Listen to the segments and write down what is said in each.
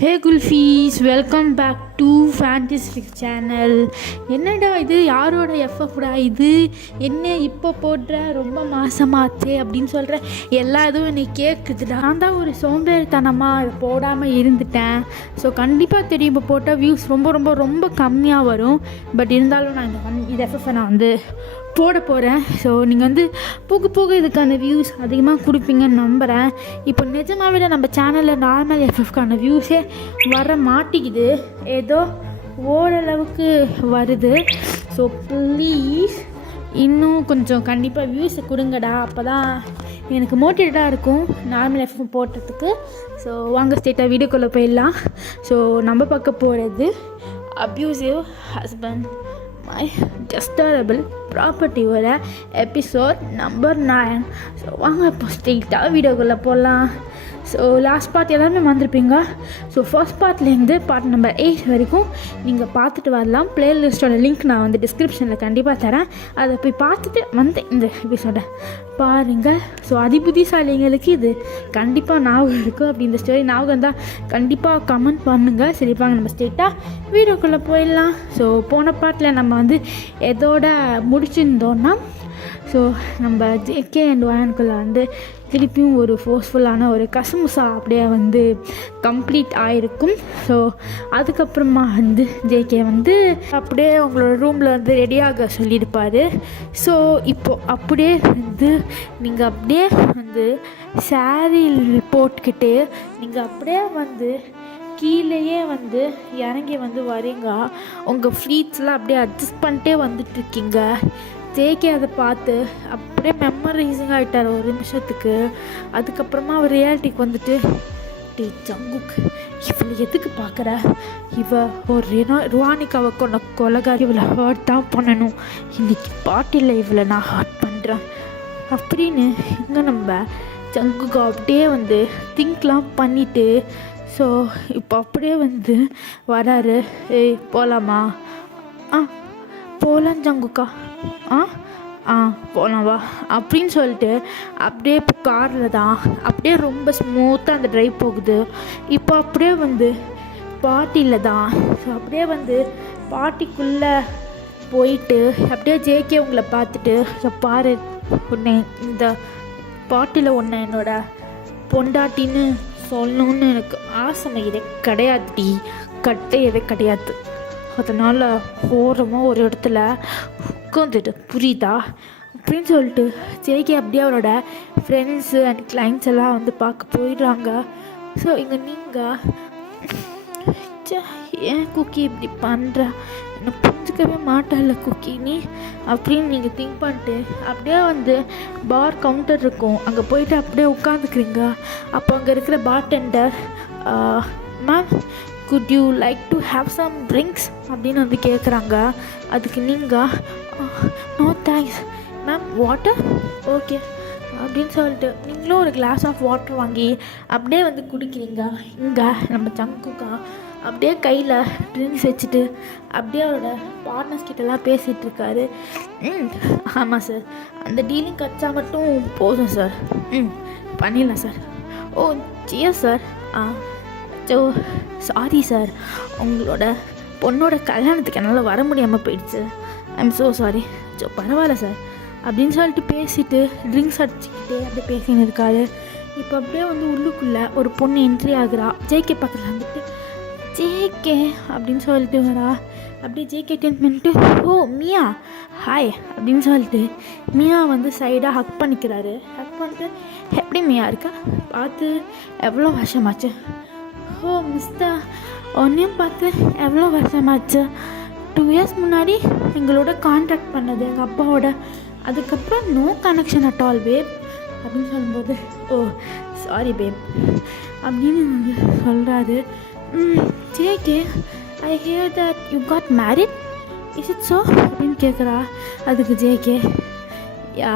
ஹே குல்ஃபீஸ், welcome back to fantastic channel. என்னடா இது, யாரோட எஃப்எஃப்டா இது, என்ன இப்போ போடுற, ரொம்ப மாசமாச்சே அப்படின்னு சொல்கிற எல்லா இதுவும் என்னை கேட்குதுடா. நான் தான் ஒரு சோம்பேறித்தனமாக அதை போடாமல் இருந்துட்டேன். ஸோ கண்டிப்பாக தெரியும், இப்போ போட்டால் வியூஸ் ரொம்ப ரொம்ப ரொம்ப கம்மியாக வரும். பட் இருந்தாலும் நான் இந்த எஃப்எஃப் நான் போட போகிறேன். ஸோ நீங்கள் போக போக இதுக்கான வியூஸ் அதிகமாக கொடுப்பீங்கன்னு நம்புகிறேன். இப்போ நிஜமாகவே நம்ம சேனலில் நார்மல் எஃப்எஃப்கான வியூஸே வர மாட்டேங்குது, ஏதோ ஓரளவுக்கு வருது. ஸோ ப்ளீஸ் இன்னும் கொஞ்சம் கண்டிப்பாக வியூஸை கொடுங்கடா, அப்போ தான் எனக்கு மோட்டிவேட்டாக இருக்கும் நார்மல் எஃப்எஃப் போடுறதுக்கு. ஸோ வாங்க ஸ்ட்ரெயிட்டாக வீடியோக்குள்ளே போயிடலாம். ஸோ நம்ம பார்க்க போகிறது அப்யூசிவ் ஹஸ்பண்ட் மை டெஸ்டரபிள் ப்ராப்பர்ட்டியோட எபிசோட் நம்பர் 9. ஸோ வாங்க இப்போ ஸ்ட்ரெயிட்டாக வீடியோக்குள்ளே போடலாம். ஸோ லாஸ்ட் பார்ட் எல்லாருமே வந்திருப்பீங்க. ஸோ ஃபர்ஸ்ட் பார்ட்லேருந்து பார்ட் நம்பர் 8 வரைக்கும் நீங்கள் பார்த்துட்டு வரலாம். ப்ளேலிஸ்ட்டோட லிங்க் நான் டிஸ்கிரிப்ஷனில் கண்டிப்பாக தரேன். அதை போய் பார்த்துட்டு இந்த எபிசோடை பாருங்கள். ஸோ அதிபுத்திசாலிங்களுக்கு இது கண்டிப்பாக ஞாபகம் இருக்கும். அப்படி இந்த ஸ்டோரி ஞாபகம் இருந்தால் கண்டிப்பாக கமெண்ட் பண்ணுங்கள். சரி வாங்க நம்ம ஸ்ட்ரெயிட்டாக வீடியோக்குள்ளே போயிடலாம். ஸோ போன பார்ட்டில் நம்ம எதோட முடிச்சிருந்தோன்னா, ஸோ நம்ம ஜேகே அண்ட் வாயனுக்குள்ளே திருப்பியும் ஒரு ஃபோர்ஸ்ஃபுல்லான ஒரு கசமுசா அப்படியே கம்ப்ளீட் ஆகிருக்கும். ஸோ அதுக்கப்புறமா ஜேகே அப்படியே உங்களோட ரூமில் ரெடியாக சொல்லியிருப்பார். ஸோ இப்போது அப்படியே நீங்கள் அப்படியே சாரீ போட்டுக்கிட்டு நீங்கள் அப்படியே கீழேயே இறங்கி வரீங்க. உங்கள் ஃப்ளீட்ஸ்லாம் அப்படியே அட்ஜஸ்ட் பண்ணிட்டே வந்துட்டுருக்கீங்க. ஜேகே அதை பார்த்து அப்படியே மெமரைசிங் ஆகிட்டார் ஒரு நிமிஷத்துக்கு. அதுக்கப்புறமா அவர் ரியாலிட்டிக்கு டே ஜங்குக், இவளை எதுக்கு பார்க்குற, ஒரு ருவானிக்காவை கொலகாரி இவளை ஹர்ட் தான் பண்ணணும், இன்றைக்கி பார்ட்டியில் இவளை நான் ஹர்ட் பண்ணுறேன் அப்படின்னு நம்ம ஜங்குக்கு அப்படியே திங்க்லாம் பண்ணிவிட்டு, ஸோ இப்போ அப்படியே வராரு. ஏய் போகலாமா? போகலாம் ஜங்குக்கா. போகலாம் வா அப்படின்னு சொல்லிட்டு அப்படியே இப்போ காரில் தான் அப்படியே ரொம்ப ஸ்மூத்தாக அந்த ட்ரைவ் போகுது. இப்போ அப்படியே பார்ட்டியில் தான். ஸோ அப்படியே பார்ட்டிக்குள்ளே போயிட்டு அப்படியே ஜேகே உங்களை பார்த்துட்டு, பாரு உன்னை இந்த பார்ட்டியில் ஒன்று என்னோட பொண்டாட்டின்னு சொல்லணுன்னு எனக்கு ஆசைமையிலே கிடையாதுடி, கட்டையவே கிடையாது. அதனால் ஓரமாக ஒரு இடத்துல உட்காந்துட்டு புரியுதா அப்படின்னு சொல்லிட்டு ஜேகே அப்படியே அவரோட ஃப்ரெண்ட்ஸு அண்ட் கிளைண்ட்ஸ் எல்லாம் பார்க்க போயிடுறாங்க. ஸோ இங்கே நீங்கள் ஏன் குக்கி இப்படி பண்ணுற, என்னை புரிஞ்சிக்கவே மாட்டல குக்கி நீ அப்படின்னு நீங்கள் திங்க் பண்ணிட்டு அப்படியே பார் கவுண்டர் இருக்கும், அங்கே போயிட்டு அப்படியே உட்காந்துக்கிறீங்க. அப்போ அங்கே இருக்கிற bartender, ma'am could you like to have some drinks அப்படின்னு கேட்குறாங்க. அதுக்கு நீங்கள் no thanks ma'am, water okay அப்படின்னு சொல்லிட்டு நீங்களும் ஒரு கிளாஸ் ஆஃப் வாட்டர் வாங்கி அப்படியே குடிக்கிறீங்க. இங்கே நம்ம ஜங்குக்கா அப்படியே கையில் ட்ரிங்க்ஸ் வச்சுட்டு அப்படியே அவரோட பார்ட்னர்ஸ் கிட்டலாம் பேசிகிட்டு இருக்காரு. ஆமாம் சார், அந்த டீலிங் கச்சா மட்டும் போதும் சார். பண்ணிடலாம் sir. Oh cheers sir. So sorry sir, உங்களோட பொண்ணோட கல்யாணத்துக்கு என்னால் வர முடியாமல் போயிடுச்சு. I'm so sorry. ஸோ பரவாயில்ல சார் அப்படின்னு சொல்லிட்டு பேசிவிட்டு ட்ரிங்க்ஸ் அடிச்சுக்கிட்டே அப்படியே பேசின்னு இருக்காரு. இப்போ அப்படியே உள்ளுக்குள்ளே ஒரு பொண்ணு என்ட்ரி ஆகுறா. ஜேகே பக்கத்தில் ஜேகே அப்படின்னு சொல்லிட்டு வரா. அப்படியே ஜேகே டென் பண்ணிட்டு, ஓ மியா ஹாய் அப்படின்னு சொல்லிட்டு மியா சைடாக ஹக் பண்ணிக்கிறாரு. ஹக் பண்ணிட்டு எப்படி மியா இருக்கா, பார்த்து எவ்வளோ வருஷமாச்சு? ஓ மிஸ்டர், ஒன்றையும் பார்த்து எவ்வளோ வருஷமாச்சு? 2 years முன்னாடி எங்களோட கான்டாக்ட் பண்ணது எங்கள் அப்பாவோட, அதுக்கப்புறம் no connection at all babe அப்படின்னு சொல்லும்போது, ஓ சாரி பேப் அப்படின்னு சொல்கிறாரு. JK, I hear that you got married, is it so அப்படின்னு கேட்குறா. அதுக்கு JK, ya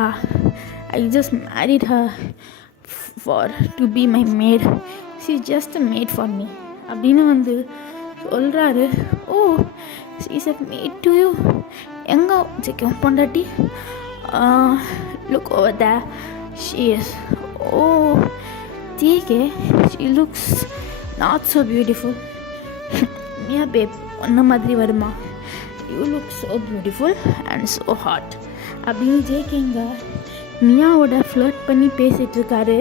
I just married her for to be my mate, she just made for me அப்படின்னு சொல்கிறாரு. Oh she is a mate to you, எங்கே ஜேகே பொண்டாட்டி? Look over there, she is. Oh JK, she looks not so beautiful. மியா பேப் ஒன்ன மாதிரி வருமா? You look so beautiful and so hot அப்படின்னு ஜேகேங்க மியாவோட flirt பண்ணி பேசிகிட்ருக்காரு.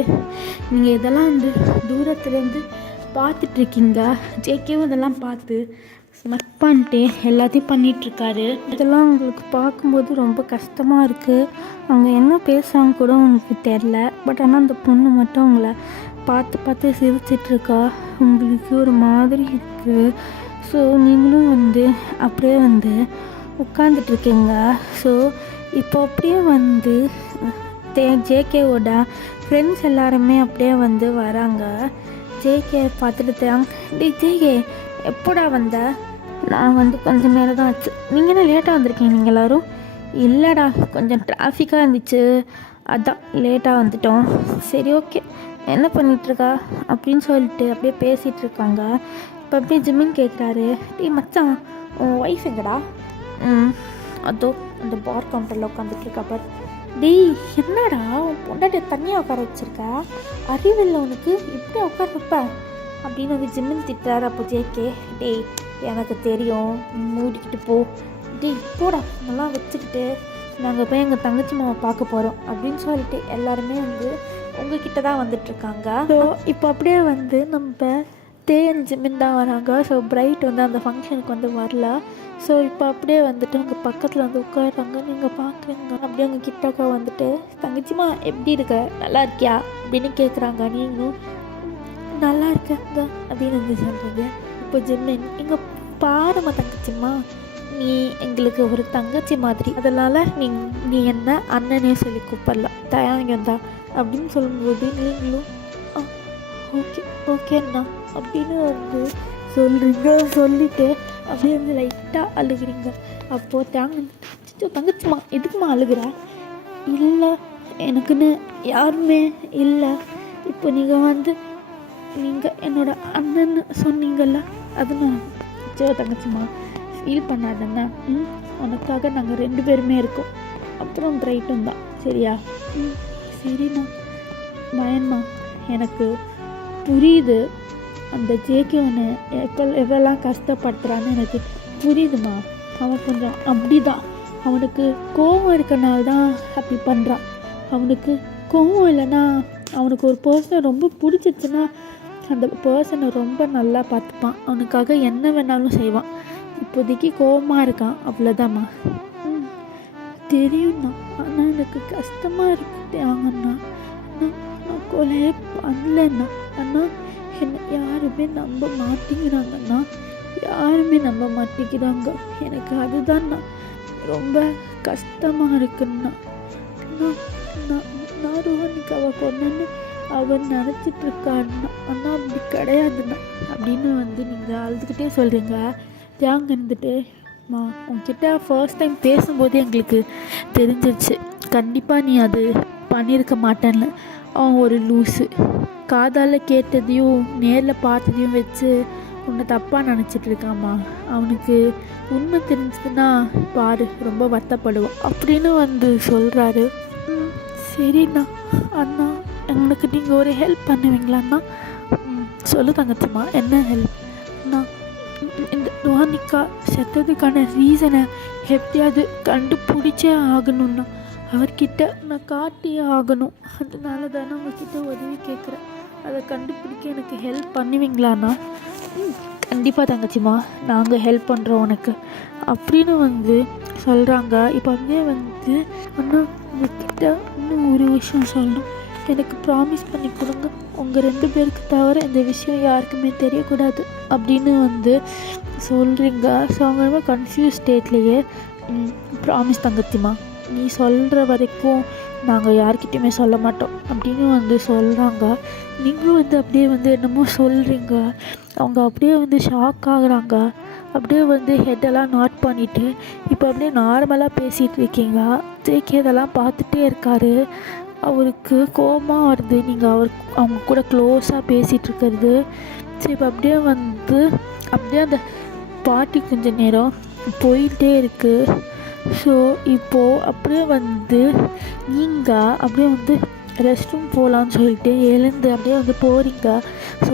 நீங்கள் இதெல்லாம் வந்து தூரத்துலேருந்து பார்த்துட்ருக்கீங்க. ஜேகேவும் இதெல்லாம் பார்த்து ஸ்மக் பண்ணிட்டு எல்லாத்தையும் பண்ணிகிட்ருக்காரு. இதெல்லாம் உங்களுக்கு பார்க்கும்போது ரொம்ப கஷ்டமாக இருக்குது. அவங்க என்ன பேசுகிறாங்க கூட உங்களுக்கு தெரில. பட் ஆனால் அந்த பொண்ணு மட்டும் அவங்கள பார்த்து சிரிச்சிட்ருக்கா. உங்களுக்கு ஒரு மாதிரி இருக்குது. ஸோ நீங்களும் வந்து அப்படியே வந்து உட்காந்துட்ருக்கீங்க. ஸோ இப்போ அப்படியே வந்து ஜேகேவோட ஃப்ரெண்ட்ஸ் எல்லாருமே அப்படியே வந்து வராங்க. ஜேகே பார்த்துட்டு ஜேகே எப்போடா வந்த? நான் வந்து கொஞ்சம் நேரம் தான் ஆச்சு. நீங்கள் என்ன லேட்டாக வந்திருக்கீங்க நீங்கள் எல்லோரும்? இல்லைடா, கொஞ்சம் டிராஃபிக்காக இருந்துச்சு, அதான் லேட்டாக வந்துட்டோம். சரி, ஓகே, என்ன பண்ணிகிட்ருக்கா அப்படின்னு சொல்லிட்டு அப்படியே பேசிகிட்டு இருக்காங்க. இப்போ அப்படியே ஜிம்மின் கேட்குறாரு, டேய் மச்சான், உன் ஒய்ஃப் எங்கடா? அதோ அந்த பார் கவுண்டரில் உட்காந்துட்ருக்கா பார். டேய் என்னடா உன் பொண்டாட்டி தனியாக உட்கார வச்சுருக்கா? அறிவில்லை உனக்கு, இப்படி உட்கார வைப்ப அப்படின்னு வந்து ஜிம்மின் திட்டுறாரு. அப்போ ஜேகே, டேய் எனக்கு தெரியும், மூடிக்கிட்டு போ. டேய் போடா, நல்லா வச்சுக்கிட்டு நாங்கள் போய் எங்கள் தங்கச்சி மாவை பார்க்க போகிறோம் அப்படின்னு சொல்லிட்டு எல்லாருமே வந்து உங்ககிட்ட தான் வந்துட்டுருக்காங்க. ஸோ இப்போ அப்படியே வந்து நம்ம தேன் ஜிம்மின் தான் வராங்க. ஸோ பிரைட் வந்து அந்த ஃபங்க்ஷனுக்கு வந்து வரல. ஸோ இப்போ அப்படியே வந்துட்டு உங்கள் பக்கத்தில் வந்து உட்காடுறாங்க. நீங்கள் பார்க்குறீங்க. அப்படியே உங்கள் கிட்டக்கா வந்துட்டு, தங்கச்சிமா எப்படி இருக்க, நல்லா இருக்கியா அப்படின்னு கேட்குறாங்க. நீங்களும் நல்லா இருக்காங்க அப்படின்னு வந்து சொல்கிறீங்க. இப்போ ஜிம்மின், இங்கே பாருமா தங்கச்சிம்மா, நீ எங்களுக்கு ஒரு தங்கச்சி மாதிரி, அதனால் நீ என்ன அண்ணனே சொல்லி கூப்பிடலாம், தயாங்கந்தா அப்படின்னு சொல்லும்போது நீங்களும் ஓகேண்ணா அப்படின்னு வந்து சொல்கிறீங்க. சொல்லிவிட்டு அப்படியே வந்து லைட்டாக அழுகிறீங்க. அப்போது தங்கச்சிம்மா எதுக்குமா அழுகிற? இல்லை, எனக்குன்னு யாருமே இல்லை. இப்போ நீங்கள் என்னோட அண்ணன்னு சொன்னீங்கல்ல, அது நான் தங்கச்சிம்மா ஃபீல் பண்ணாதங்க. உனக்காக நாங்கள் 2 பேருமே இருக்கோம், அப்புறம் பிரைட்டும் தான், சரியா? சரிம்மா. மயன்மா, எனக்கு புரியுது அந்த ஜேகே ஒன்று எவ்வளோலாம் கஷ்டப்படுத்துகிறான்னு எனக்கு புரியுதுமா. அவன் கொஞ்சம் அப்படி தான், அவனுக்கு கோவம் இருக்கனால தான் அப்படி பண்ணுறான். அவனுக்கு கோவம் இல்லைன்னா, அவனுக்கு ஒரு பர்சனை ரொம்ப பிடிச்சிச்சுன்னா அந்த பர்சனை ரொம்ப நல்லா பார்த்துப்பான். அவனுக்காக என்ன வேணாலும் செய்வான். இப்போதைக்கு கோவமாக இருக்கான், அவ்வளோதாம்மா. தெரியும்ண்ணா, ஆனால் எனக்கு கஷ்டமாக இருக்குது. அண்ணா நான் கொலையே பண்ணலண்ணா. அண்ணா என்னை யாருமே நம்ப மாட்டேங்கிறாங்கண்ணா, யாருமே நம்ப மாட்டேங்கிறாங்க. எனக்கு அதுதான்ண்ணா ரொம்ப கஷ்டமாக இருக்குண்ணா. நான் ரோஹனிக்கு அவள் கொண்டேன்னு அவன் நினச்சிட்ருக்கான்னா, ஆனால் அப்படி கிடையாதுண்ணா அப்படின்னு வந்து நீங்கள் அழுதுகிட்டே சொல்கிறீங்க. தேங்க இருந்துட்டு, உன்கிட்ட ஃபர்ஸ்ட் டைம் பேசும்போது எங்களுக்கு தெரிஞ்சிருச்சு, கண்டிப்பாக நீ அது பண்ணியிருக்க மாட்டேன்னு. அவன் ஒரு லூஸு, காதால் கேட்டதையும் நேரில் பார்த்ததையும் வச்சு உன்னை தப்பாக நினச்சிட்ருக்காம்மா. அவனுக்கு உண்மை தெரிஞ்சதுன்னா பாரு, ரொம்ப வருத்தப்படுவான் அப்படின்னு வந்து சொல்கிறாரு. சரிண்ணா. அண்ணா, எனக்கு நீங்கள் ஒரு ஹெல்ப் பண்ணுவீங்களாண்ணா? சொல்லு தங்கச்சிம்மா, என்ன ஹெல்ப்? அண்ணா, இந்த ரோஹனிகா செத்ததுக்கான ரீசனை எப்படியாவது கண்டுபிடிச்சே ஆகணும்ண்ணா. அவர்கிட்ட நான் காட்டியே ஆகணும். அதனால தானே உங்ககிட்ட உதவி கேட்குறேன். அதை கண்டுபிடிக்க எனக்கு ஹெல்ப் பண்ணுவீங்களாண்ணா? கண்டிப்பாக தங்கச்சிம்மா, நாங்கள் ஹெல்ப் பண்ணுறோம் உனக்கு அப்படின்னு வந்து சொல்கிறாங்க. இப்போ அப்படியே வந்து, அண்ணா உங்ககிட்ட இன்னும் ஒரு விஷயம் சொல்லணும், எனக்கு ப்ராமிஸ் பண்ணி கொடுங்க, உங்கள் 2 பேருக்கு தவிர இந்த விஷயம் யாருக்குமே தெரியக்கூடாது அப்படின்னு வந்து சொல்கிறீங்க. ஸோ அவங்க ரொம்ப கன்ஃபியூஸ் ஸ்டேட்லேயே, ப்ராமிஸ் தங்கச்சிம்மா, நீ சொல்கிற வரைக்கும் நாங்கள் யார்கிட்டையுமே சொல்ல மாட்டோம் அப்படின்னு வந்து சொல்கிறாங்க. நீங்களும் வந்து அப்படியே வந்து என்னமோ சொல்கிறீங்க. அவங்க அப்படியே வந்து ஷாக் ஆகுறாங்க. அப்படியே வந்து ஹெட்டெல்லாம் நாட் பண்ணிவிட்டு இப்போ அப்படியே நார்மலாக பேசிகிட்டு இருக்கீங்க. ஜேகே இதெல்லாம் பார்த்துட்டே இருக்காரு. அவருக்கு கோபமாக வருது, நீங்கள் அவங்க கூட க்ளோஸாக பேசிகிட்ருக்கிறது. சரி, இப்போ அப்படியே வந்து அப்படியே அந்த பார்ட்டி கொஞ்சம் நேரம் போயிட்டே இருக்குது. ஸோ இப்போது அப்படியே வந்து நீங்கள் அப்படியே வந்து ரெஸ்ட் ரூம் போகலான்னு சொல்லிட்டு எழுந்து அப்படியே வந்து போகிறீங்க. ஸோ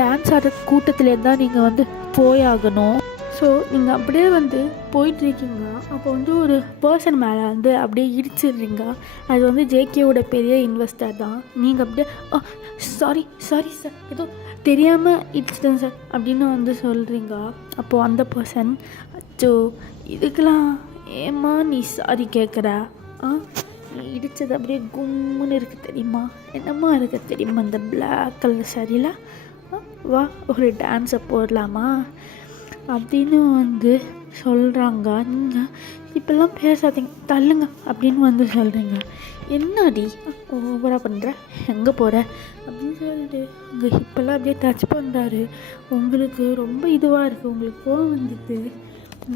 டான்ஸ் ஆடுற கூட்டத்துலேருந்து தான் நீங்கள் வந்து போயாகணும். ஸோ நீங்கள் அப்படியே வந்து போயிட்டுருக்கீங்க. அப்போ வந்து ஒரு பர்சன் மேலே வந்து அப்படியே இடிச்சிடுறீங்க. அது வந்து ஜேகேவோட பெரிய இன்வெஸ்டர் தான். நீங்கள் அப்படியே சாரி சார், ஏதோ தெரியாமல் இடிச்சிட்டேன் சார் அப்படின்னு வந்து சொல்கிறீங்க. அப்போது அந்த பர்சன், அச்சோ இதுக்கெல்லாம் ஏம்மா நீ சாரி கேட்குற? நீ இடித்தது அப்படியே கும்முன்னு இருக்குது தெரியுமா? என்னம்மா இருக்குது தெரியுமா இந்த பிளாக் கலர் சாரியில்? வா ஒரு டான்ஸை போடலாமா அப்படின்னு வந்து சொல்கிறாங்க. நீங்கள் இப்போல்லாம் பேசாதீங்க, தள்ளுங்க அப்படின்னு வந்து சொல்கிறீங்க. என்னடி ஓவராக பண்ணுற, எங்கே போகிற அப்படின்னு சொல்லிட்டு உங்கள் ஹிப்பெல்லாம் அப்படியே டச் பண்ணுறாரு. உங்களுக்கு ரொம்ப இதுவாக இருக்குது, உங்களுக்கு கோவம் வந்துட்டு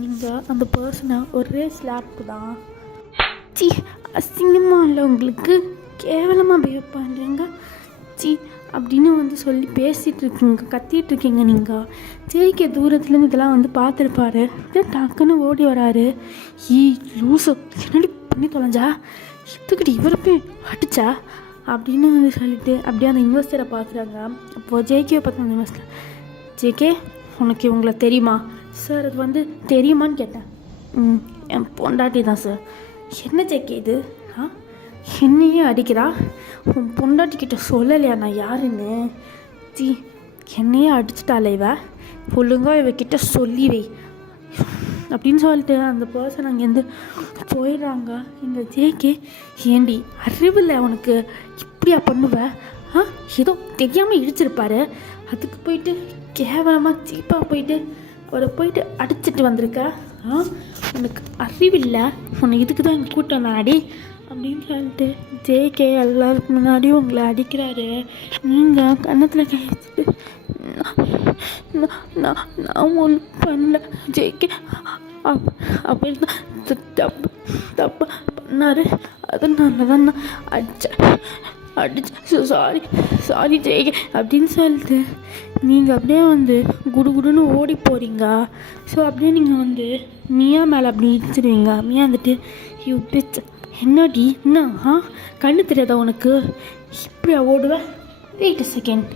நீங்கள் அந்த பர்சனை ஒரே ஸ்லாப்பு தான். சி அசிங்கமாக இல்லை உங்களுக்கு, கேவலமாக பிஹேவ் பண்ணுறீங்க சி அப்படின்னு வந்து சொல்லி பேசிகிட்ருக்கீங்க, கத்திகிட்ருக்கீங்க. நீங்கள் ஜேகே தூரத்துலேருந்து இதெல்லாம் வந்து பார்த்துருப்பாரு. டக்குன்னு ஓடி வராரு. லூசு என்னடி பண்ணி தொலைஞ்சா, இதுக்கிட்ட இவரை போய் அடிச்சா அப்படின்னு வந்து சொல்லிட்டு அப்படியே அந்த இன்வெஸ்டரை பார்க்குறாங்க. அப்போது ஜேகேவை பார்த்து அந்த இன்வெஸ்டர், ஜேகே உனக்கு இவங்கள தெரியுமா? சார் அது வந்து தெரியுமான்னு கேட்டேன். என் பொண்டாட்டி தான் சார். என்ன ஜேகே இது? என்னையே அடிக்கிறா, உன் பொண்டாட்டிக்கிட்ட சொல்லலையா நான் யாருன்னு? என்னையே அடிச்சிட்டாலே இவ, ஒழுங்கா இவகிட்ட சொல்லி வை அப்படின்னு சொல்லிட்டு அந்த பர்சன் அங்கேருந்து போயிடுறாங்க. இந்த ஜேகே, ஏண்டி அறிவில்லை உனக்கு, இப்படியா பண்ணுவ? ஏதோ தெரியாமல் இடிச்சிருப்பாரு, அதுக்கு போயிட்டு கேவலமாக சீப்பாக போயிட்டு அவரை போயிட்டு அடிச்சிட்டு வந்திருக்க. உனக்கு அறிவில்லை, உன்னை இதுக்கு தான் எங்கள் கூட்டம் நாடி அப்படின்னு சொல்லிட்டு ஜேகே எல்லாருக்கு முன்னாடியும் உங்களை அடிக்கிறாரு. நீங்கள் கன்னத்தில் கை வச்சுட்டு நான் ஒன்றும் பண்ணல ஜேகே அப்படின்னு தப்பு பண்ணார், அதனால தான் நான் அடிச்சேன் சாரி ஜேகே அப்படின்னு சொல்லிட்டு நீங்கள் அப்படியே வந்து குடுகுடுன்னு ஓடி போகிறீங்க. ஸோ அப்படியே நீங்கள் வந்து மியா மேலே அப்படி இடிச்சிடுவீங்க. மியா வந்துட்டு யூ பிச், என்னடி என்ன கண்ணு தெரியாதா உனக்கு, இப்படியா ஓடுவேன்? வெயிட் அ செகண்ட்,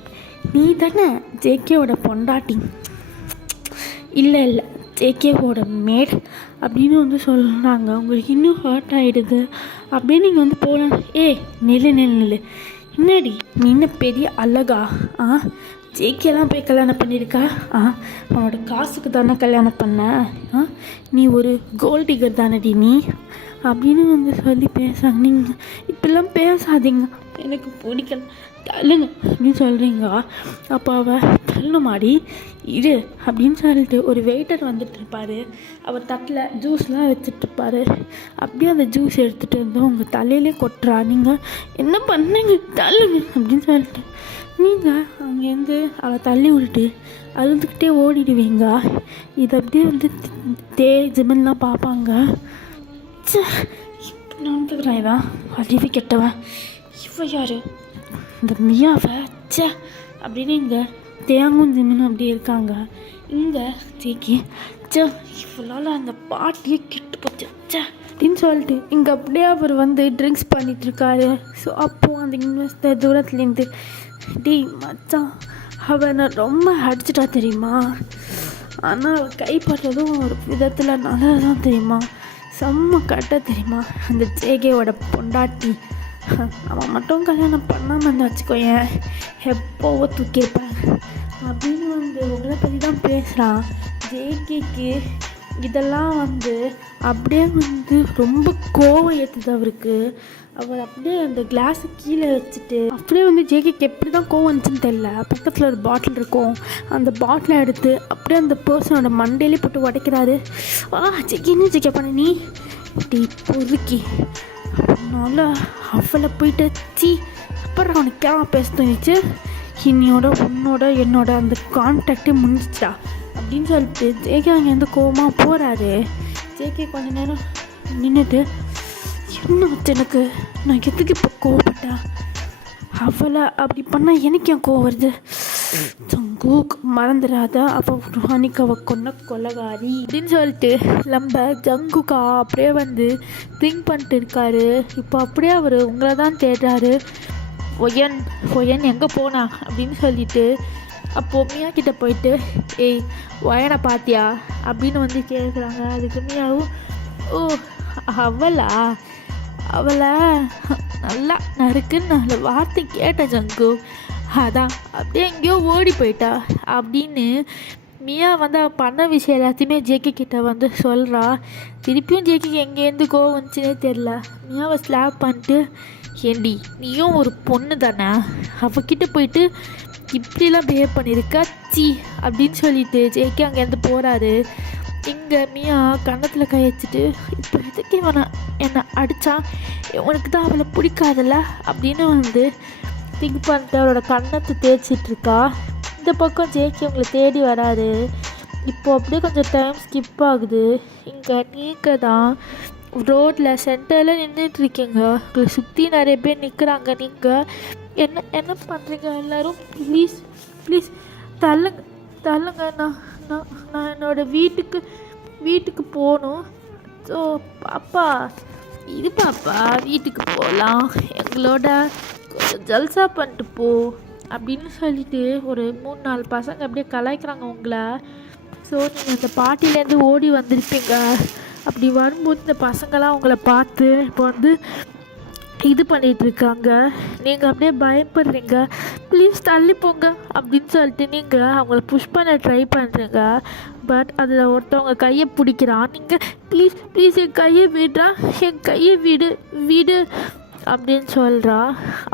நீ தானே ஜேகேவோட பொண்டாட்டி? இல்லை ஜேகேவோட மேட் அப்படின்னு வந்து சொல்கிறாங்க. உங்களுக்கு இன்னும் ஹர்ட் ஆகிடுது. அப்படியே நீங்கள் வந்து போகலாம். நில்லு என்னடி நீ என்ன பெரிய அழகா? ஜேகேலாம் போய் கல்யாணம் பண்ணியிருக்கா? அவனோட காசுக்கு தானே கல்யாணம் பண்ண? நீ ஒரு கோல்ட் டிகர் தானடி நீ அப்படின்னு வந்து சொல்லி பேசுகிறாங்க. நீங்கள் இப்படிலாம் பேசாதீங்க, எனக்கு பிடிக்கல, தள்ளுங்க அப்படின்னு சொல்கிறீங்க. அப்போ அவள் தள்ளுமாடி இரு அப்படின்னு சொல்லிட்டு ஒரு வெயிட்டர் வந்துட்டுருப்பார். அவர் தட்டில் ஜூஸ்லாம் வச்சுட்ருப்பார். அப்படியே அந்த ஜூஸ் எடுத்துகிட்டு வந்து உங்கள் தலையிலே கொட்டுறா. நீங்கள் என்ன பண்ணுங்க, தள்ளுங்க அப்படின்னு சொல்லிட்டு நீங்கள் அங்கேருந்து அவளை தள்ளி விட்டுட்டு அழுதுகிட்டே ஓடிடுவீங்க. இது அப்படியே வந்து ஜிமன்லாம் பார்ப்பாங்க. இப்போ நடந்துக்கிறான் இவன், அறிவு கெட்டவன், இவ யார் இந்த மியாவை அப்படின்னு இங்கே தேங்கும் ஜிமினும் அப்படி இருக்காங்க. இங்கே ஜேகே இவளால் அந்த பாட்டியே கெட்டு போச்சு அப்படின்னு சொல்லிட்டு இங்கே அப்படியே அவர் வந்து ட்ரிங்க்ஸ் பண்ணிகிட்ருக்காரு. ஸோ அப்போது அந்த இன்வெஸ்டர் தூரத்துலேருந்து, டேய் மச்சான் அவனை ரொம்ப அடிச்சிட்டா தெரியுமா, ஆனால் அவள் கைப்பற்றதும் ஒரு விதத்தில் நல்லதான் தெரியுமா, செம்ம கட்ட தெரியுமா, அந்த ஜேகேவோட பொண்டாட்டி, அவன் மட்டும் கல்யாணம் பண்ணாமல் இருந்தா வச்சுக்கோயேன் எப்போவோ தூக்கியிருப்பேன் அப்படின்னு வந்து உங்களை பற்றி தான் பேசுகிறான். ஜேகேக்கு இதெல்லாம் வந்து அப்படியே வந்து ரொம்ப கோவம் ஏற்றுது அவருக்கு. அவர் அப்படியே அந்த கிளாஸை கீழே வச்சுட்டு அப்படியே வந்து ஜேகேக்கு எப்படி தான் கோவம் வந்துச்சுன்னு தெரியல. பக்கத்தில் ஒரு பாட்டில் இருக்கும், அந்த பாட்டிலை எடுத்து அப்படியே அந்த பர்சனோட மண்டையிலே போட்டு உடைக்கிறாரு. ஜேகே என்ன ஜேகே பண்ண நீ இப்படி பொறுக்கி, அதனால அவளை போயிட்டு அப்புறம் அவனுக்கு கேவலம் பேச தோணிச்சு, உன்னோட என்னோட அந்த கான்டாக்டே முடிஞ்சிச்சா அப்படின்னு சொல்லிட்டு ஜேகே அங்கேருந்து கோவமாக போகிறாரு. ஜேகே கொஞ்ச நேரம் நின்றுட்டு, என்ன வச்சு எனக்கு, நான் எதுக்கு இப்போ கோவப்பட்டேன், அவளை அப்படி பண்ணால் எனக்கு ஏன் கோவம் வருது, ஜங்குக் மறந்துடாத அவள் ருஹானிக்காவை கொன்ன கொலகாரி அப்படின்னு சொல்லிட்டு நம்ம ஜங்குக்கா அப்படியே வந்து திங்க் பண்ணிட்டு இருக்காரு. இப்போ அப்படியே அவர் உங்களை தான் தேடுறாரு. ஒயன் ஒயன் எங்கே போனா அப்படின்னு சொல்லிட்டு அப்போது மியா கிட்டே போயிட்டு ஏய் ஒயனை பார்த்தியா அப்படின்னு வந்து கேட்குறாங்க. அதுக்கு மியாவும் ஓ அவளா அவளை நல்லா நறுக்குன்னு 4 வார்த்தை கேட்ட ஜங்கு, அதான் அப்படியே எங்கேயோ ஓடி போயிட்டா அப்படின்னு மியா வந்து அவள் பண்ண விஷயம் எல்லாத்தையுமே ஜேகே கிட்ட வந்து சொல்கிறா. திருப்பியும் ஜேகேக்கு எங்கேருந்து கோவம் வந்துச்சுன்னே தெரில. மியாவை ஸ்லாப் பண்ணிட்டு ஏண்டி நீயும் ஒரு பொண்ணு தானே, அவகிட்ட போயிட்டு இப்படிலாம் பிஹேவ் பண்ணியிருக்கா சி அப்படின்னு சொல்லிட்டு ஜேகே அங்கேருந்து போகிறாரு. இங்கே மியா கன்னத்தில் கை வச்சுட்டு இப்போ எதுக்கு இவனை என்னை அடித்தான், உனக்கு தான் அவளை பிடிக்காதல்ல அப்படின்னு வந்து திங்க் பண்ணிட்டு அவளோட கன்னத்தை தேய்ச்சிட்ருக்கா. இந்த பக்கம் ஜேகே உங்களை தேடி வராரு. இப்போது அப்படியே கொஞ்சம் டைம் ஸ்கிப் ஆகுது. இங்கே நீங்கள் தான் ரோட்டில் சென்டரில் நின்றுட்டுருக்கீங்க. உங்களை சுற்றி நிறைய பேர் நிற்கிறாங்க. நீங்கள் என்ன என்ன பண்ணுறீங்க எல்லோரும்? ப்ளீஸ் ப்ளீஸ் தள்ளுங்க தள்ளுங்க, நான் என்னோடய வீட்டுக்கு போகணும். ஸோ பாப்பா இது பாப்பா வீட்டுக்கு போகலாம், எங்களோட கொஞ்சம் ஜல்சா பண்ணிட்டு போ அப்படின்னு சொல்லிட்டு ஒரு 3-4 பசங்க அப்படியே கலாய்க்கிறாங்க உங்களை. ஸோ நீங்கள் அந்த பார்ட்டிலேருந்து ஓடி வந்திருப்பீங்க. அப்படி வரும்போது இந்த பசங்களாம் உங்களை பார்த்து இப்போ வந்து இது பண்ணிகிட்ருக்காங்க. நீங்கள் அப்படியே பயப்படுறீங்க. ப்ளீஸ் தள்ளி போங்க அப்படின்னு சொல்லிட்டு நீங்கள் அவங்கள புஷ் பண்ண ட்ரை பண்ணுறீங்க. பட் அதில் ஒருத்தவங்க கையை பிடிக்கிறான். நீங்கள் ப்ளீஸ் ப்ளீஸ் என் கையை விடுறா, என் கையை விடு அப்படின்னு சொல்கிறா.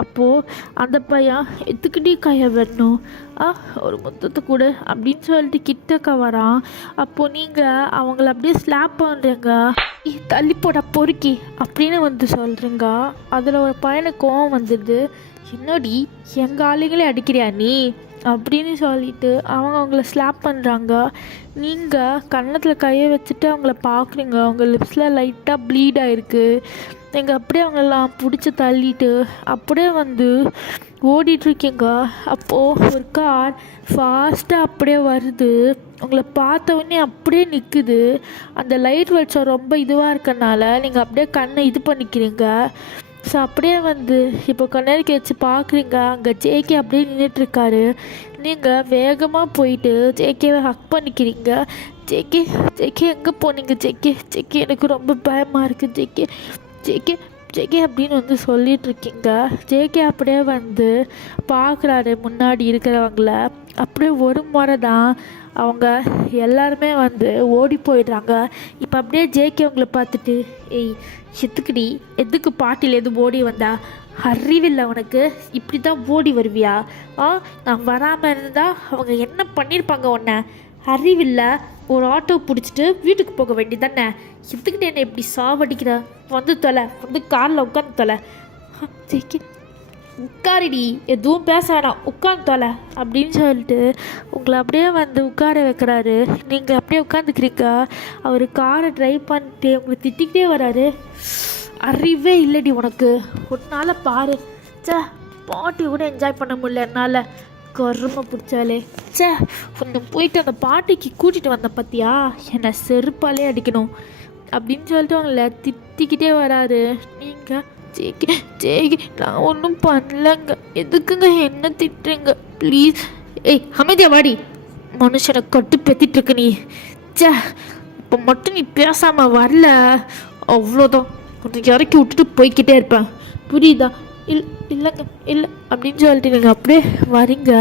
அப்போது அந்த பையன் எதுக்குடி கையை விடணும், ஒரு முத்தத்தை கூட அப்படின்னு சொல்லிட்டு கிட்டக்க வரான். அப்போது நீங்கள் அவங்கள அப்படியே ஸ்லாப் பண்ணுறீங்க. தள்ளி போட பொறுக்கி அப்படின்னு வந்து சொல்கிறீங்க. அதில் ஒரு பையனுக்கு கோவம் வந்துடுது. என்னடி எங்கள் ஆளுங்களே அடிக்கிறியா நீ அப்படின்னு சொல்லிட்டு அவங்க அவங்கள ஸ்லாப் பண்ணுறாங்க. நீங்கள் கன்னத்தில் கையை வச்சுட்டு அவங்கள பார்க்குறீங்க. அவங்க லிப்ஸில் லைட்டாக ப்ளீட் ஆகிருக்கு. நீங்கள் அப்படியே அவங்களெல்லாம் பிடிச்சி தள்ளிட்டு அப்படியே வந்து ஓடிட்டுருக்கீங்க. அப்போது ஒரு கார் ஃபாஸ்ட்டாக அப்படியே வருது. உங்களை பார்த்தவொடனே அப்படியே நிற்குது. அந்த லைட் வெளிச்சம் ரொம்ப இதுவாக இருக்கனால நீங்கள் அப்படியே கண்ணை இது பண்ணிக்கிறீங்க. ஸோ அப்படியே வந்து இப்போ கண்ணாடிக்கு வச்சு பார்க்குறீங்க. அங்கே ஜேகே அப்படியே நின்றுட்டுருக்காரு. நீங்கள் வேகமாக போயிட்டு ஜேகேவை ஹக் பண்ணிக்கிறீங்க. ஜேகே எங்கே போனீங்க ஜேகே எனக்கு ரொம்ப பயமாக இருக்குது ஜேகே அப்படின்னு வந்து சொல்லிகிட்ருக்கீங்க. ஜேகே அப்படியே வந்து பார்க்குறாரு முன்னாடி இருக்கிறவங்கள. அப்படியே ஒரு முறை தான் அவங்க எல்லாருமே வந்து ஓடி போயிடுறாங்க. இப்போ அப்படியே ஜேகே அவங்கள பார்த்துட்டு ஏய் எதுக்குடி எதுக்கு பாட்டிலேருந்து ஓடி வந்தா, அறிவில்லை உனக்கு, இப்படி தான் ஓடி வருவியா? நான் வராமல் இருந்தால் அவங்க என்ன பண்ணியிருப்பாங்க உன்னை, அறிவில்லை, ஒரு ஆட்டோ பிடிச்சிட்டு வீட்டுக்கு போக வேண்டியதானே, எதுக்கிட்ட என்னை இப்படி சாவடிக்கிற, வந்து தொலை, வந்து காரில் உட்காந்து தொலை. ஜேகே உட்காரடி, எதுவும் பேச வேணாம், உட்காந்து தொலை அப்படின்னு சொல்லிட்டு உங்களை அப்படியே வந்து உட்கார வைக்கிறாரு. நீங்கள் அப்படியே உட்காந்துக்கிறீங்க. அவர் காரை ட்ரைவ் பண்ணிட்டு உங்களை திட்டிக்கிட்டே வராரு. அறிவே இல்லடி உனக்கு, ஒன்னால பாரு, பாட்டி கூட என்ஜாய் பண்ண முடியல என்னால், கருமை பிடிச்சாலே கொஞ்சம் போயிட்டு அந்த பாட்டிக்கு கூட்டிகிட்டு வந்த பார்த்தியா, என்னை செருப்பாலே அடிக்கணும் அப்படின்னு சொல்லிட்டு அவங்கள திட்டிக்கிட்டே வராரு. நீங்கள் ஜேகே நான் ஒன்றும் பண்ணலங்க, எதுக்குங்க என்ன திட்டுறீங்க ப்ளீஸ். ஏய் அமைதியா வாடி, மனுஷனை கட்டு பெத்திட்டுருக்கு நீ. இப்போ மட்டும் நீ பேசாமல் வரல அவ்வளோதான், கொஞ்சம் இறக்கி விட்டுட்டு போய்கிட்டே இருப்பேன், புரியுதா? இல்லைங்க இல்லை அப்படின்னு சொல்லிட்டு நீங்கள் அப்படியே வரீங்க.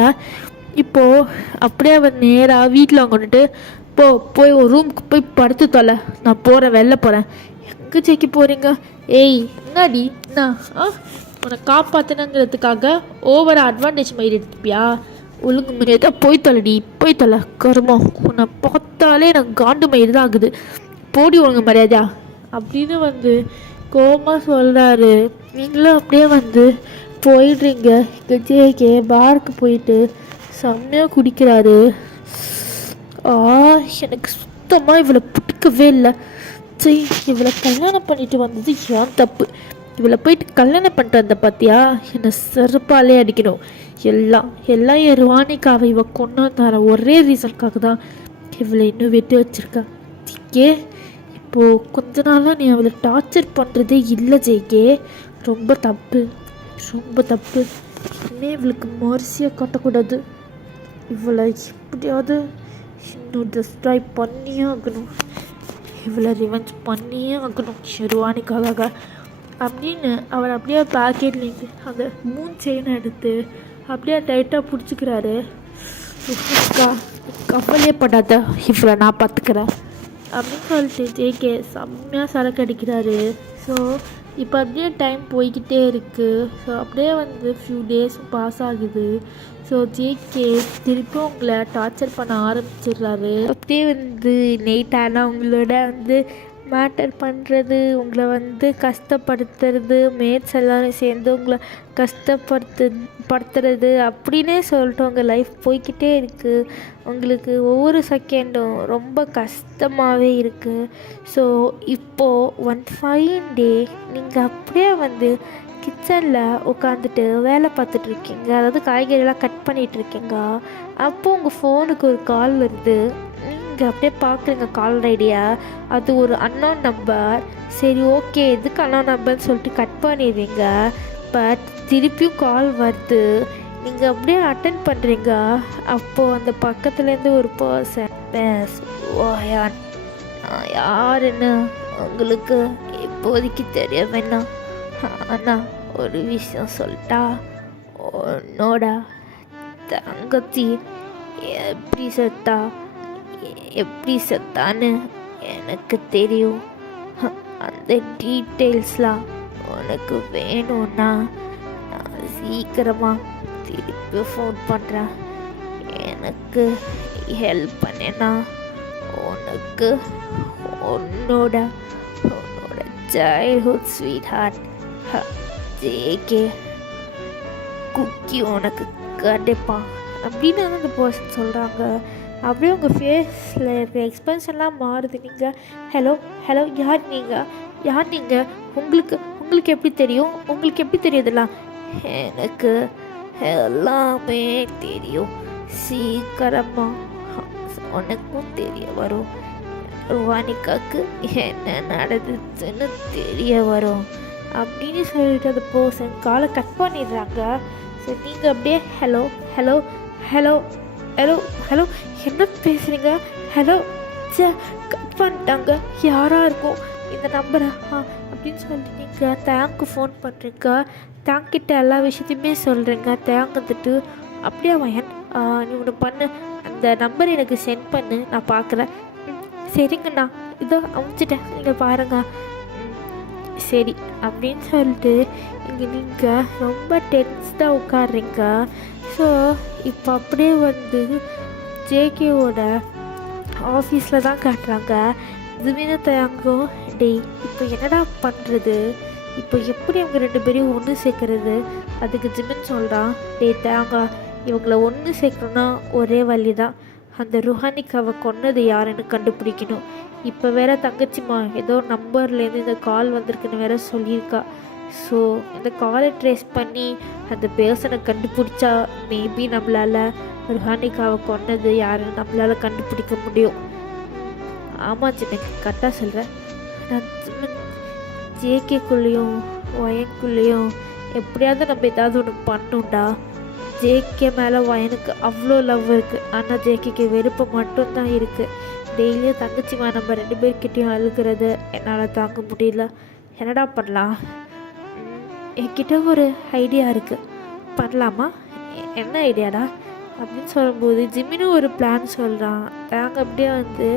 இப்போது அப்படியே அவன் நேராக வீட்டில் கொண்டுட்டு போய் ஒரு ரூமுக்கு போய் படுத்து தொலை, நான் போகிறேன், வெளில போகிறேன். எங்கே ஜெயிக்க போகிறீங்க? ஏய் என்னடி என்ன உன்னை காப்பாற்றினங்கிறதுக்காக ஓவராக அட்வான்டேஜ் மாதிரி எடுத்துப்பியா? ஒழுங்கு மரியாதை போய் தொலை கருமம், உன்னை பார்த்தாலே எனக்கு காண்டு மயிறு தான் ஆகுது, போடி ஒழுங்கு மரியாதையா அப்படின்னு வந்து கோபமாக சொல்கிறாரு. நீங்களும் அப்படியே வந்து போயிடுறீங்க. இங்கே ஜேகே பாருக்கு போயிட்டு செம்மையாக குடிக்கிறாரு. எனக்கு சுத்தமாக இவளை பிடிக்கவே இல்லை. சரி இவளை கல்யாணம் பண்ணிட்டு வந்தது ஏன் தப்பு, இவளை போயிட்டு கல்யாணம் பண்ணிட்டு வந்த பார்த்தியா, என்னை செருப்பாலே அடிக்கணும். எல்லாம் எல்லாம் என் ருவானிக்காவை இவ கொண்டு வந்தார ஒரே ரீசனுக்காக தான் இவளை இன்னும் விட்டு வச்சிருக்கா. ஜேகே, இப்போது கொஞ்ச நாளாக நீ அவளை டார்ச்சர் பண்ணுறதே இல்லை ஜேகே. ரொம்ப தப்பு, ரொம்ப தப்பு. இன்னும் இவளுக்கு மரிசியாக காட்டக்கூடாது. இவளை எப்படியாவது இன்னும் டிஸ்ட்ராய் பண்ணியே ஆகணும். இவளை ரிவெஞ்ச் பண்ணியே ஆகணும் ஷெர்வானிக்காக அப்படின்னு அவர் அப்படியே பேக்கெட்லேருந்து அந்த செயினை எடுத்து அப்படியே டைட்டாக பிடிச்சிக்கிறாரு. கவலையே படாத, இவளை நான் பார்த்துக்கிறேன் அப்படின்னு சொல்லிட்டு ஜேகே செம்மையாக சரக்கு அடிக்கிறாரு. ஸோ இப்போ அப்படியே டைம் போய்கிட்டே இருக்குது. ஸோ அப்படியே ஃபியூ டேஸ் பாஸ் ஆகுது. ஸோ ஜேகே திருப்பியும் உங்களை டார்ச்சர் பண்ண ஆரம்பிச்சிடுறாரு. அப்படியே நைட் ஆனால் உங்களோட மேட்டர் பண்ணுறது, உங்களை கஷ்டப்படுத்துறது, மேட்ஸ் எல்லோரும் சேர்ந்து உங்களை கஷ்டப்படுத்துறது அப்படின்னே சொல்லிட்டு உங்கள் லைஃப் போய்கிட்டே இருக்குது. உங்களுக்கு ஒவ்வொரு செகண்டும் ரொம்ப கஷ்டமாகவே இருக்குது. ஸோ இப்போது ஒன் ஃபைன் டே நீங்கள் அப்படியே கிச்சனில் உட்காந்துட்டு வேலை பார்த்துட்ருக்கீங்க, அதாவது காய்கறியெல்லாம் கட் பண்ணிகிட்ருக்கீங்க. அப்போது உங்கள் ஃபோனுக்கு ஒரு கால் வருது. நீங்கள் அப்படியே பார்க்குறீங்க கால் ஐடியா, அது ஒரு அன்னோன் நம்பர். சரி ஓகே, எதுக்கு அன்னோன் நம்பர்னு சொல்லிட்டு கட் பண்ணிடுவீங்க. பட் திருப்பியும் கால் வருது. நீங்கள் அப்படியே அட்டன் பண்ணுறீங்க. அப்போது அந்த பக்கத்துலேருந்து ஒரு பர்சன் யாருன்னு உங்களுக்கு இப்போதைக்கு தெரிய வேணாம், ஆனால் ஒரு விஷயம் சொல்லிட்டா, உன்னோட தங்கச்சி எப்படி செத்தான்னு எனக்கு தெரியும். அந்த டீட்டெயில்ஸ்லாம் உனக்கு வேணும்னா நான் சீக்கிரமாக திருப்பி ஃபோன் பண்ணுறேன். எனக்கு ஹெல்ப் பண்ணேன்னா உனக்கு உன்னோட childhood sweetheart JK cookie உனக்கு கிடைப்பான் அப்படின்னு அந்த பர்சன் சொல்கிறாங்க. அப்படியே உங்கள் ஃபேஸில் இருக்க எக்ஸ்பிரஷன்லாம் மாறுது. நீங்கள் ஹலோ ஹலோ யார் நீங்கள் உங்களுக்கு எப்படி தெரியும்? உங்களுக்கு எப்படி தெரியுதுலாம்? எனக்கு எல்லாமே தெரியும். சீக்கிரமாக உனக்கும் தெரிய வரும். ருவானிக்காவுக்கு என்ன நடந்துச்சுன்னு தெரிய வரும் அப்படின்னு சொல்லிட்டு அந்த பர்சன் காலை கட் பண்ணிடுறாங்க. ஸோ நீங்கள் அப்படியே hello hello hello hello hello என்ன பேசுகிறீங்க? ஹலோ கட் பண்ணிட்டாங்க. யாராக இருக்கும் இந்த நம்பரை அப்படின்னு சொல்லிட்டு நீங்கள் தேங்க்கு ஃபோன் பண்ணுறீங்க. தேங்க்கிட்ட எல்லா விஷயத்தையுமே சொல்கிறீங்க. தேங்க் அப்படியே வயன் நீ ஒன்று பண்ணு, அந்த நம்பர் எனக்கு சென்ட் பண்ணு, நான் பார்க்குறேன். சரிங்கண்ணா, இதோ அமுச்சிட்டேன், நீங்கள் பாருங்க. சரி அப்படின்னு சொல்லிட்டு இங்கே நீங்கள் ரொம்ப டென்ஸ்டாக உட்காடுறீங்க. ஸோ இப்போ அப்படியே ஜேகேவோட ஆஃபீஸில் தான் காட்டுறாங்க. ஜிமினை தயாங்கும் டேய் இப்போ என்னடா பண்ணுறது, இப்போ எப்படி அவங்க 2 பேரையும் ஒன்று சேர்க்கறது? அதுக்கு ஜிமின் சொல்கிறான், டேய் தயாங்கா, இவங்களை ஒன்று சேர்க்கணுன்னா ஒரே வழி தான், அந்த ருஹானிக்காவை கொன்னது யாருன்னு கண்டுபிடிக்கணும். இப்போ வேற தங்கச்சிம்மா ஏதோ நம்பர்லேருந்து இந்த கால் வந்திருக்குன்னு வேற சொல்லியிருக்கா. ஸோ இந்த காலை ட்ரேஸ் பண்ணி அந்த பேர்சனை கண்டுபிடிச்சா மேபி நம்மளால் ருஹானிக்காவை கொன்னது யாருன்னு நம்மளால் கண்டுபிடிக்க முடியும். ஆமாம் சின்ன, கரெக்டாக சொல்கிறேன். நான் ஜேகேக்குள்ளேயும் வயனுக்குள்ளேயும் எப்படியாவது நம்ம ஏதாவது ஒன்று பண்ணணும்டா. ஜேகே மேலே வயனுக்கு அவ்வளோ லவ் இருக்குது, ஆனால் ஜேகேக்கு வெறுப்பு மட்டும்தான் இருக்குது. டெய்லியும் தங்கச்சிமா நம்ம 2 பேர்கிட்டையும் அழுகிறது என்னால் தாங்க முடியல. என்னடா பண்ணலாம்? என்கிட்ட ஒரு ஐடியா இருக்குது, பண்ணலாமா? என்ன ஐடியாடா அப்படின்னு சொல்லும்போது ஜிமினும் ஒரு பிளான் சொல்கிறான். நாங்கள் அப்படியே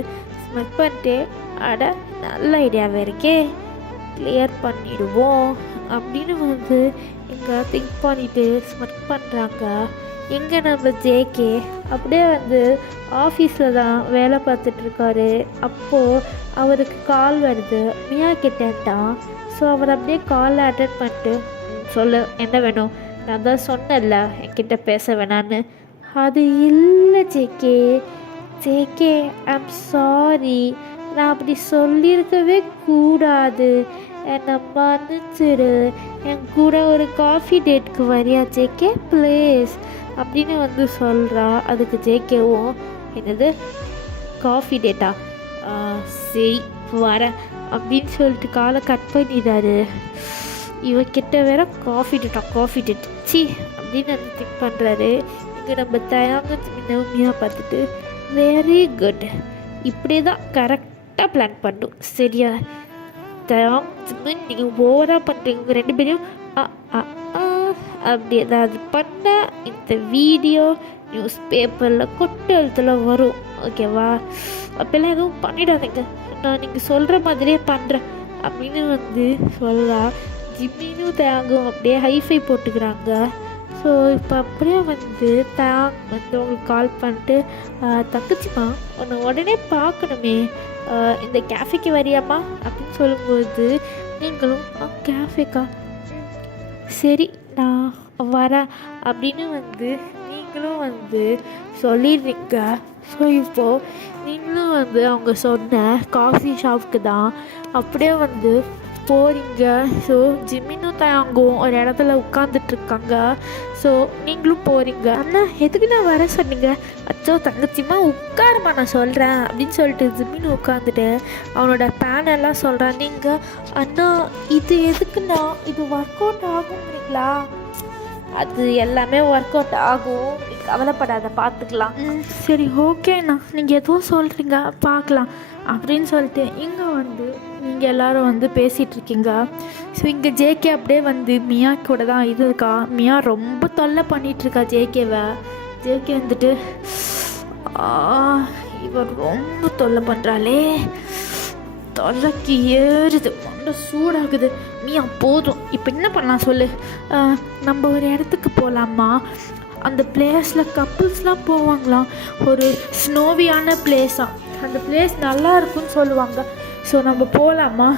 ஸ்மெட் பண்ணிட்டு, அட நல்ல ஐடியாவே இருக்கே, கிளியர் பண்ணிடுவோம் அப்படின்னு இங்கே திங்க் பண்ணிவிட்டு ஸ்மெட் பண்ணுறாங்க. எங்கே நம்ம ஜேகே அப்படியே ஆஃபீஸில் தான் வேலை பார்த்துட்ருக்காரு. அப்போது அவருக்கு கால் வருது மியா கிட்டேன்ட்டான். ஸோ அவர் அப்படியே காலை அட்டன் பண்ணிட்டு, சொல்லு என்ன வேணும்? நான் தான் சொன்னேன்ல என்கிட்ட பேச வேணான்னு. அது இல்லை ஜேகே ஐம் சாரி, நான் அப்படி சொல்லியிருக்கவே கூடாது, என்னை மன்னிச்சிடு. என் கூட ஒரு காஃபி டேட்டுக்கு வரியா ஜேகே ப்ளீஸ்? அப்படின்னு வந்து சொல்கிறா. அதுக்கு ஜேகேவும் என்னது காஃபி டேட்டா, சரி வரேன் அப்படின்னு சொல்லிட்டு காலை கட் பண்ணிட்டாரு. இவக்கிட்ட வேற காஃபி டேட் சி அப்படின்னு வந்து திங்க் பண்ணுறாரு. இங்கே நம்ம தயாங்க நவமியாக பார்த்துட்டு வெரி குட், இப்படி தான் கரெக்டாக பிளான் பண்ணும் சரியா? தயாங்க நீங்கள் ஓவராக பண்ணுறீங்க உங்கள் 2 பேரையும். அப்படி ஏதாவது பண்ணால் இந்த வீடியோ நியூஸ் பேப்பரில் கொட்டு எழுத்துல வரும் ஓகேவா? அப்போல்லாம் எதுவும் பண்ணிடாதீங்க, நான் நீங்கள் சொல்கிற மாதிரியே பண்ணுறேன் அப்படின்னு வந்து சொல்கிறா. ஜிம்மினும் தேங்கும் அப்படியே ஹைஃபை போட்டுக்கிறாங்க. ஸோ இப்போ அப்படியே வந்து தேங் வந்து உங்களுக்கு கால் பண்ணிட்டு, தங்கச்சிம்மா உன்னை உடனே பார்க்கணுமே, இந்த கேஃபேக்கு வரியாம்மா அப்படின்னு சொல்லும்போது நீங்களும் கேஃபேக்கா சரி நான் வரேன் அப்படின்னு வந்து நீங்களும் வந்து சொல்லிடுறீங்க. ஸோ இப்போது நீங்களும் வந்து அவங்க சொன்ன காஃபி ஷாப்புக்கு தான் அப்படியே வந்து போகிறீங்க. ஸோ ஜிம்மினும் தயாங்கும் ஒரு இடத்துல உட்காந்துட்ருக்காங்க. ஸோ நீங்களும் போகிறீங்க. அண்ணா எதுக்கு நான் வர சொன்னீங்க? அச்சோ தங்கச்சிம்மா உட்காருமா நான் சொல்கிறேன் அப்படின்னு சொல்லிட்டு ஜிம்மின்னு உட்காந்துட்டு அவனோட பேனெல்லாம் சொல்கிறான். நீங்கள் அண்ணா இது எதுக்குண்ணா, இது ஒர்க் அவுட் ஆகுங்கிறீங்களா? அது எல்லாமே ஒர்க் அவுட் ஆகும், கவலைப்படாத பார்த்துக்கலாம். சரி ஓகேண்ணா, நீங்கள் எதுவும் சொல்கிறீங்க பார்க்கலாம் அப்படின்னு சொல்லிட்டு இங்கே வந்து நீங்கள் எல்லோரும் வந்து பேசிகிட்ருக்கீங்க. ஸோ இங்கே ஜேகே அப்படியே வந்து மியா கூட தான் இது இருக்கா. மியா ரொம்ப தொல்லை பண்ணிகிட்ருக்கா ஜேகேவை. ஜேகே வந்துட்டு இவர் ரொம்ப தொல்லை பண்ணுறாளே, தொல்லைக்கு ஏறுது, மண்டை சூடாகுது. மியா போதும், இப்போ என்ன பண்ணலாம் சொல்லு? நம்ம ஒரு இடத்துக்கு போகலாமா? அந்த பிளேஸில் கப்புள்ஸ்லாம் போவாங்களாம், ஒரு ஸ்னோவியான பிளேஸாக. அந்த பிளேஸ் நல்லா இருக்குன்னு சொல்லுவாங்க. ஸோ நம்ம போகலாமா?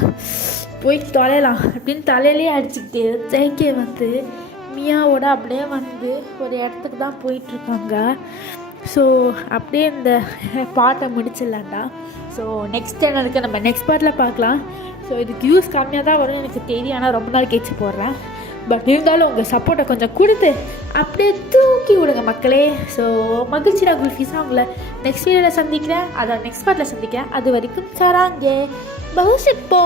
போய் தொலைலாம் அப்படின்னு தலையிலே அடிச்சுக்கிட்டு ஜேகே வந்து மியாவோட அப்படியே வந்து ஒரு இடத்துக்கு தான் போயிட்டுருக்காங்க. ஸோ அப்படியே இந்த பாட்டை முடிச்சிடலாண்டா. ஸோ நெக்ஸ்ட் சேனலுக்கு நம்ம நெக்ஸ்ட் பார்ட்டில் பார்க்கலாம். ஸோ இதுக்கு வியூஸ் கம்மியாக தான் வரும்னு எனக்கு தெரியும், ஆனால் ரொம்ப நாள் கழிச்சு போடுறேன். பட் இருந்தாலும் உங்கள் சப்போர்ட்டை கொஞ்சம் கொடுத்து அப்படியே தூக்கி விடுங்க மக்களே. ஸோ மகிழ்ச்சியா குல்ஃபீஸாக உங்களை நெக்ஸ்ட் வீடியோவில் சந்திக்கிறேன், அதை நெக்ஸ்ட் பார்ட்டில் சந்திக்கிறேன். அது வரைக்கும் சராங்கே பகுசிப்போ.